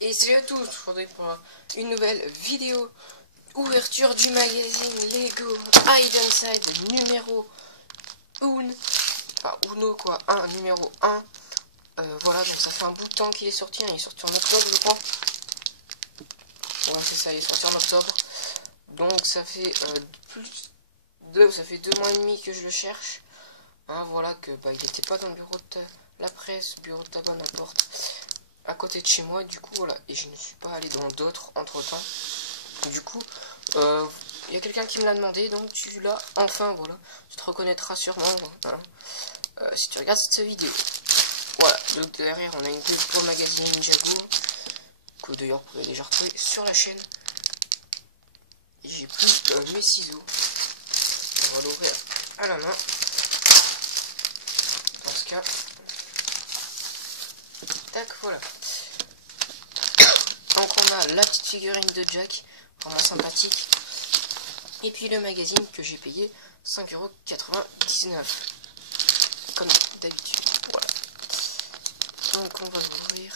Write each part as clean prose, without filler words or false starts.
Et salut à tous, aujourd'hui pour une nouvelle vidéo ouverture du magazine Lego Hide Inside numéro 1, enfin Uno quoi, numéro 1. Voilà, donc ça fait un bout de temps qu'il est sorti, il est sorti en octobre je crois. Ouais c'est ça, il est sorti en octobre. Donc ça fait ça fait 2 mois et demi que je le cherche. Voilà que il n'était pas dans le bureau de la presse, bureau de tabac, n'importe, à côté de chez moi, du coup voilà, et je ne suis pas allé dans d'autres entre temps. Du coup, il y a quelqu'un qui me l'a demandé, donc tu l'as enfin, voilà, tu te reconnaîtras sûrement, voilà, si tu regardes cette vidéo. Voilà, donc derrière on a une pub pour le magazine Ninjago, que d'ailleurs vous pouvez déjà retrouver sur la chaîne. J'ai plus mes ciseaux, on va l'ouvrir à la main, dans ce cas. Tac, voilà. Donc on a la petite figurine de Jack, vraiment sympathique. Et puis le magazine que j'ai payé 5,99 €. Comme d'habitude. Voilà. Donc on va l'ouvrir.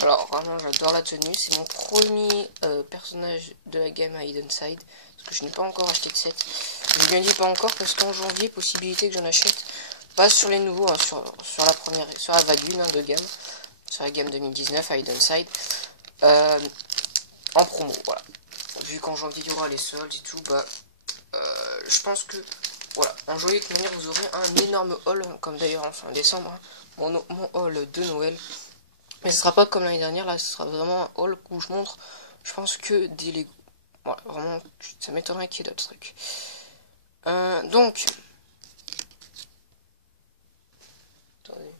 Alors vraiment j'adore la tenue, c'est mon premier personnage de la gamme Hide Inside, parce que je n'ai pas encore acheté de set. Je bien dis pas encore parce qu'en janvier, possibilité que j'en achète, pas sur les nouveaux, hein, sur la vague 1 de gamme, sur la gamme 2019 Hide Inside, en promo, voilà. Vu qu'en janvier il y aura les soldes et tout, je pense que, voilà, en janvier de toute manière vous aurez un énorme haul, comme d'ailleurs en fin décembre, hein, mon haul de Noël. Mais ce sera pas comme l'année dernière, là ce sera vraiment un haul où je montre, je pense que des Lego. Voilà, vraiment, ça m'étonnerait qu'il y ait d'autres trucs. Donc, attendez.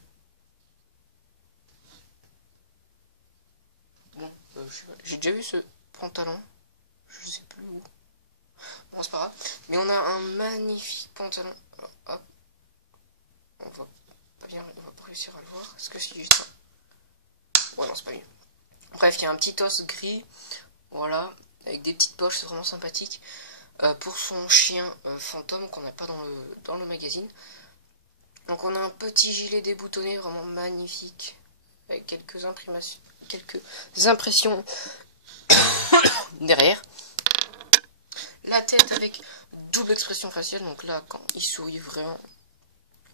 Bon, j'ai déjà vu ce pantalon, je sais plus où. Bon, c'est pas grave. Mais on a un magnifique pantalon. Alors, hop, on va pas bien, on va pas réussir à le voir. Est-ce que c'est juste ça? Ouais, non, c'est pas lui. Bref, il y a un petit os gris, voilà, avec des petites poches, c'est vraiment sympathique. Pour son chien fantôme qu'on n'a pas dans le magazine. Donc on a un petit gilet déboutonné vraiment magnifique, avec quelques impressions derrière. La tête avec double expression faciale, donc là quand il sourit vraiment.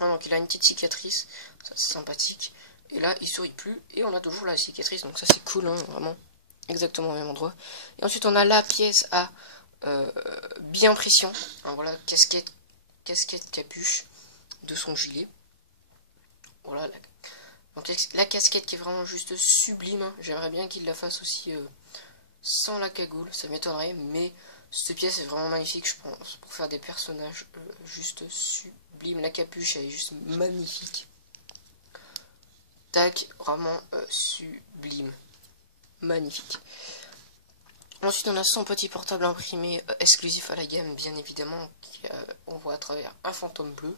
Donc il a une petite cicatrice, ça c'est sympathique. Et là il sourit plus et on a toujours la cicatrice, donc ça c'est cool, hein, vraiment exactement au même endroit. Et ensuite on a la pièce à bien pression, hein, voilà, casquette capuche de son gilet. Voilà, donc la casquette qui est vraiment juste sublime, hein. J'aimerais bien qu'il la fasse aussi sans la cagoule, ça m'étonnerait, mais cette pièce est vraiment magnifique, je pense, pour faire des personnages juste sublimes. La capuche elle est juste magnifique. Tac, vraiment sublime, magnifique. Ensuite on a son petit portable imprimé exclusif à la gamme, bien évidemment, on voit à travers un fantôme bleu.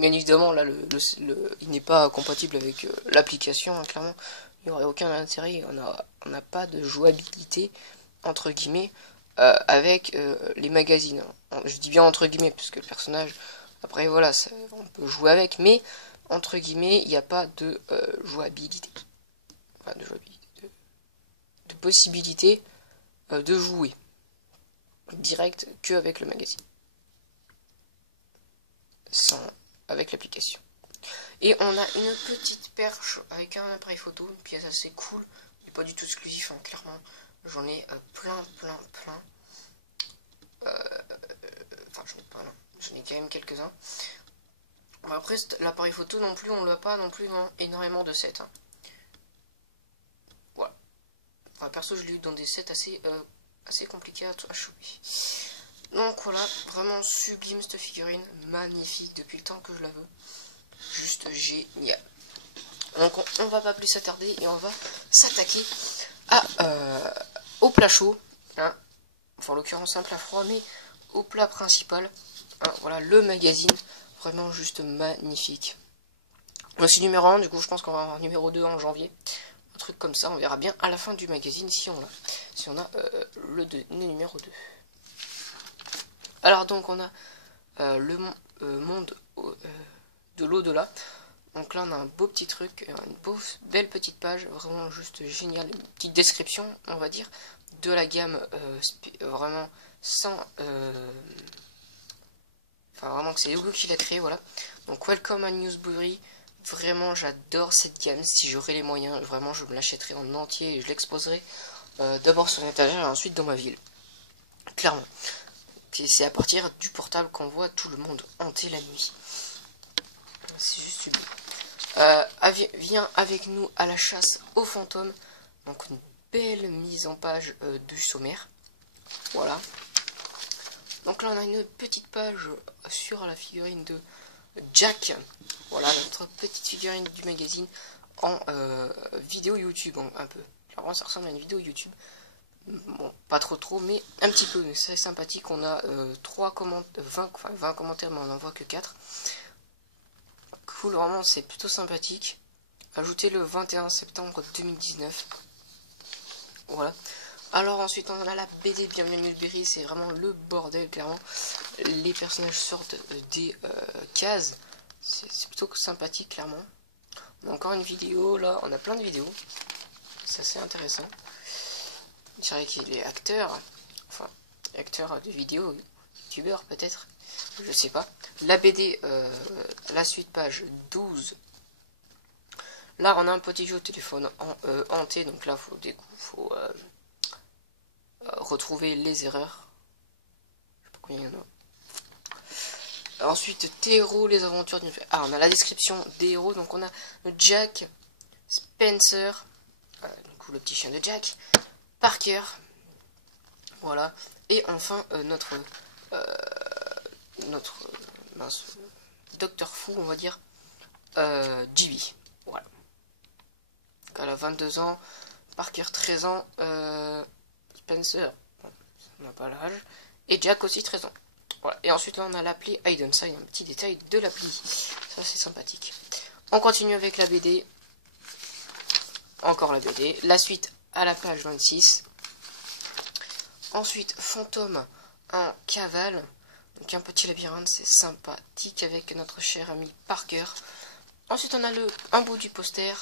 Bien évidemment là il n'est pas compatible avec l'application, hein, clairement. Il n'y aurait aucun intérêt, on n'a pas de jouabilité entre guillemets avec les magazines. Je dis bien entre guillemets parce que le personnage, après voilà, on peut jouer avec, mais entre guillemets il n'y a pas de jouabilité. Enfin, de possibilité de jouer direct que avec le magazine, sans avec l'application. Et on a une petite perche avec un appareil photo, une pièce assez cool, il n'est pas du tout exclusif, hein, clairement. J'en ai plein. Enfin, j'en ai quand même quelques-uns. Bon, après, l'appareil photo non plus, on l'a pas non plus dans énormément de sets, hein. Voilà. Enfin, perso, je l'ai eu dans des sets assez compliqués à choper. Donc voilà, vraiment sublime cette figurine, magnifique depuis le temps que je la veux. Juste génial. Donc on va pas plus s'attarder et on va s'attaquer au plat chaud, hein. enfin en l'occurrence un plat froid, mais au plat principal. Hein, voilà le magazine, vraiment juste magnifique. Voici numéro 1, du coup je pense qu'on va avoir numéro 2 en janvier. Un truc comme ça, on verra bien à la fin du magazine si on l'a. Si on a le numéro 2. Alors donc on a le monde de l'au-delà. Donc là on a un beau petit truc, une belle petite page, vraiment juste génial, une petite description on va dire, de la gamme vraiment sans... Enfin vraiment que c'est Hugo qui l'a créé, voilà. Donc Welcome à Newsbury, vraiment j'adore cette gamme, si j'aurais les moyens, vraiment je me l'achèterai en entier et je l'exposerai d'abord sur l'étagère et ensuite dans ma ville. Clairement. C'est à partir du portable qu'on voit tout le monde hanter la nuit. C'est juste sublime. Viens avec nous à la chasse aux fantômes. Donc une belle mise en page du sommaire. Voilà. Donc là on a une petite page sur la figurine de Jack. Voilà notre petite figurine du magazine en vidéo YouTube un peu. Clairement ça ressemble à une vidéo YouTube. Bon, pas trop, mais un petit peu. C'est sympathique. On a 20 commentaires, mais on n'en voit que 4. Cool, vraiment c'est plutôt sympathique. Ajouté le 21 septembre 2019. Voilà. Alors ensuite on a la BD de Bienvenue à Newsbury, c'est vraiment le bordel clairement. Les personnages sortent des cases. C'est plutôt sympathique clairement. On a encore une vidéo là, on a plein de vidéos. C'est assez intéressant. Je dirais qu'il est acteur. Enfin, acteur de vidéo, youtubeur peut-être. Je sais pas. La BD, la suite page 12. Là on a un petit jeu au téléphone hanté, donc là faut retrouver les erreurs. Je sais pas combien il y en a. Ensuite, tes héros, les aventures d'une... Ah, on a la description des héros, donc on a Jack, Spencer, du coup le petit chien de Jack, Parker, voilà, et enfin notre mince, Docteur Fou, on va dire, GB, voilà. Donc elle a 22 ans, Parker 13 ans, Spencer, on n'a pas l'âge, et Jack aussi 13 ans. Voilà. Et ensuite là on a l'appli Hidenside, un petit détail de l'appli, ça c'est sympathique. On continue avec la BD, encore la BD, la suite à la page 26. Ensuite Fantôme en cavale, donc un petit labyrinthe, c'est sympathique avec notre cher ami Parker. Ensuite on a un bout du poster,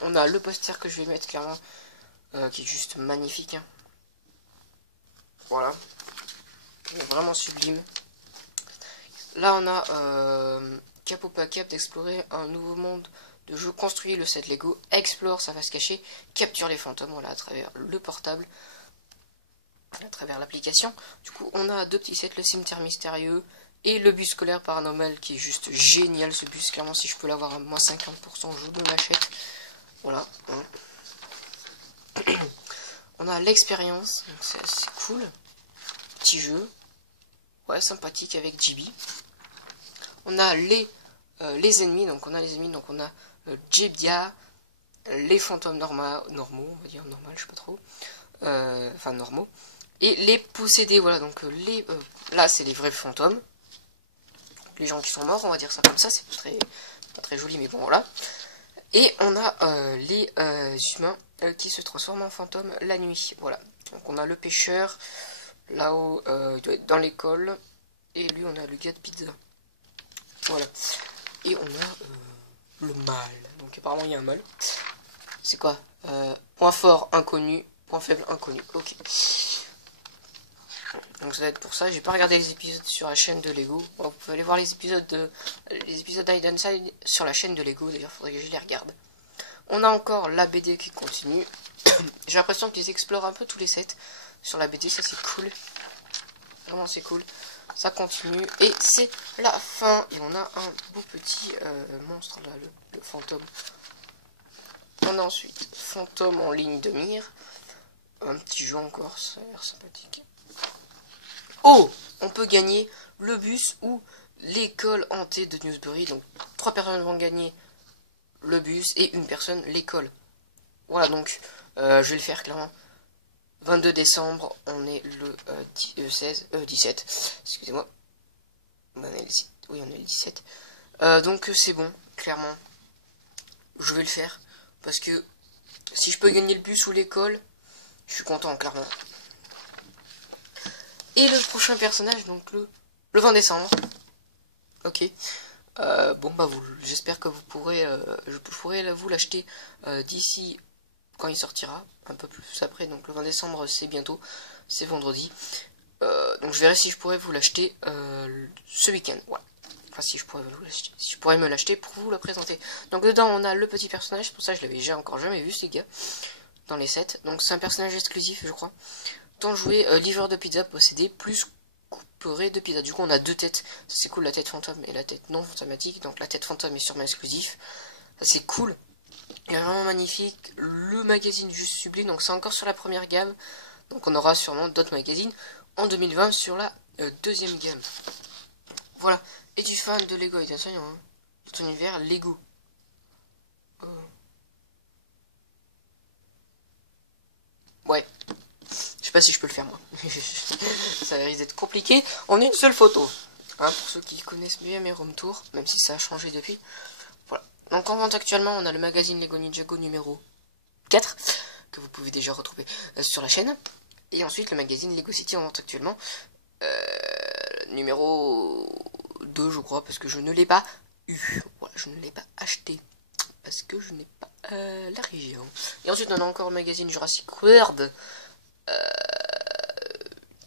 on a le poster que je vais mettre clairement, qui est juste magnifique, hein. Voilà, vraiment sublime. Là on a cap ou pas cap d'explorer un nouveau monde de jeu, construit le set Lego, explore sa face cachée, capture les fantômes, voilà, à travers le portable, à travers l'application. Du coup on a deux petits sets, le cimetière mystérieux et le bus scolaire paranormal qui est juste génial. Ce bus, clairement si je peux l'avoir à moins 50% je me l'achète. Voilà, hein. On a l'expérience, donc c'est assez cool, petit jeu, ouais, sympathique avec GB. On a les ennemis, donc on a Jebia, les fantômes normaux, on va dire normal, je sais pas trop, enfin normaux, et les possédés, voilà, donc là c'est les vrais fantômes, les gens qui sont morts, on va dire ça comme ça, c'est pas très joli, mais bon voilà. Et on a les humains qui se transforment en fantômes la nuit, voilà. Donc on a le pêcheur, là-haut, il doit être dans l'école, et lui on a le gars de pizza. Voilà. Et on a le mal. Donc apparemment il y a un mal. C'est quoi? Point fort inconnu, point faible inconnu. Ok. Donc ça va être pour ça. J'ai pas regardé les épisodes sur la chaîne de Lego. Bon, vous pouvez aller voir les épisodes Hidenside sur la chaîne de Lego. D'ailleurs, faudrait que je les regarde. On a encore la BD qui continue. J'ai l'impression qu'ils explorent un peu tous les sets sur la BD. Ça c'est cool. Vraiment c'est cool. Ça continue et c'est la fin. Et on a un beau petit monstre là, le fantôme. On a ensuite fantôme en ligne de mire. Un petit jeu encore, ça a l'air sympathique. Oh, on peut gagner le bus ou l'école hantée de Newsbury. Donc 3 personnes vont gagner le bus et une personne l'école. Voilà, donc je vais le faire clairement. 22 décembre, on est le 17, excusez-moi. Oui, on est le 17. Donc c'est bon, clairement. Je vais le faire. Parce que si je peux gagner le bus ou l'école, je suis content, clairement. Et le prochain personnage, donc le 20 décembre. Ok. Bon bah j'espère que vous pourrez, je pourrai vous l'acheter d'ici quand il sortira, un peu plus après. Donc le 20 décembre c'est bientôt, c'est vendredi. Donc je verrai si je pourrais vous l'acheter ce week-end. Voilà. Enfin si je pourrais me l'acheter pour vous la présenter. Donc dedans on a le petit personnage, pour ça je l'avais encore jamais vu ces gars dans les sets. Donc c'est un personnage exclusif je crois. Temps joué, livreur de pizza possédé plus couperé de pizza. Du coup on a deux têtes, c'est cool, la tête fantôme et la tête non fantomatique. Donc la tête fantôme est sûrement exclusif, ça c'est cool. Il est vraiment magnifique, le magazine juste sublime, donc c'est encore sur la première gamme. Donc on aura sûrement d'autres magazines en 2020 sur la deuxième gamme. Voilà. Es-tu fan de Lego et hein, de ton univers Lego? Ouais. Je sais pas si je peux le faire moi. Ça risque d'être compliqué en une seule photo. Hein, pour ceux qui connaissent bien mes home tours, même si ça a changé depuis. Voilà. Donc en vente actuellement, on a le magazine Lego Ninjago numéro 4, que vous pouvez déjà retrouver sur la chaîne. Et ensuite le magazine Lego City en vente actuellement. Numéro 2 je crois, parce que je ne l'ai pas eu. Voilà, je ne l'ai pas acheté. Parce que je n'ai pas la région. Et ensuite on a encore le magazine Jurassic World.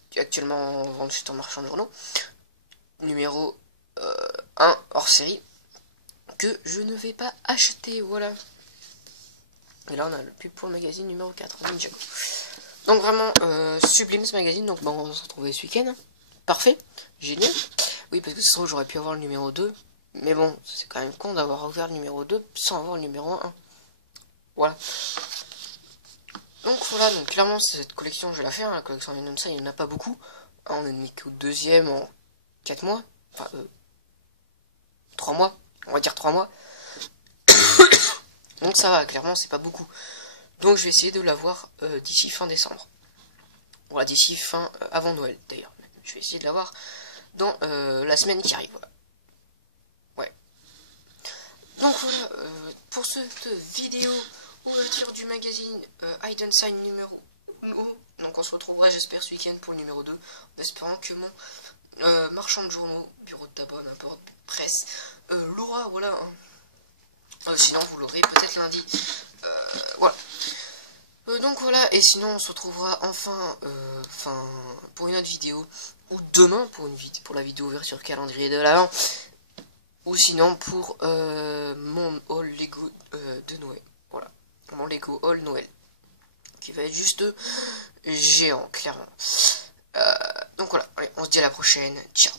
Qui est actuellement en vente chez ton marchand de journaux. Numéro 1 hors série. Que je ne vais pas acheter. Voilà. Et là on a le pub pour le magazine numéro 4. Ninjago. Donc vraiment sublime ce magazine. Donc bon, on va se retrouver ce week-end. Parfait. Génial. Oui, parce que c'est vrai, j'aurais pu avoir le numéro 2. Mais bon, c'est quand même con d'avoir ouvert le numéro 2 sans avoir le numéro 1. Voilà. Donc voilà, donc clairement cette collection je vais la faire, la collection Venonsa, il n'y en a pas beaucoup. On est mis qu'au deuxième en 4 mois. Enfin 3 mois, on va dire 3 mois. Donc ça va, clairement c'est pas beaucoup. Donc je vais essayer de l'avoir d'ici fin décembre. Voilà, d'ici fin, avant Noël d'ailleurs. Je vais essayer de l'avoir dans la semaine qui arrive. Voilà. Ouais. Donc voilà, pour cette vidéo, ouverture du magazine Hidden Sign numéro 1. Donc on se retrouvera j'espère ce week-end pour le numéro 2. En espérant que mon marchand de journaux, bureau de tabac, n'importe, presse, l'aura, voilà. Hein. Sinon vous l'aurez peut-être lundi. Voilà. Donc voilà, et sinon on se retrouvera enfin pour une autre vidéo, ou demain pour la vidéo ouverture calendrier de l'Avent, ou sinon pour mon haul Lego de Noël. Voilà, mon Lego haul Noël, qui va être juste géant, clairement. Donc voilà, allez, on se dit à la prochaine, ciao.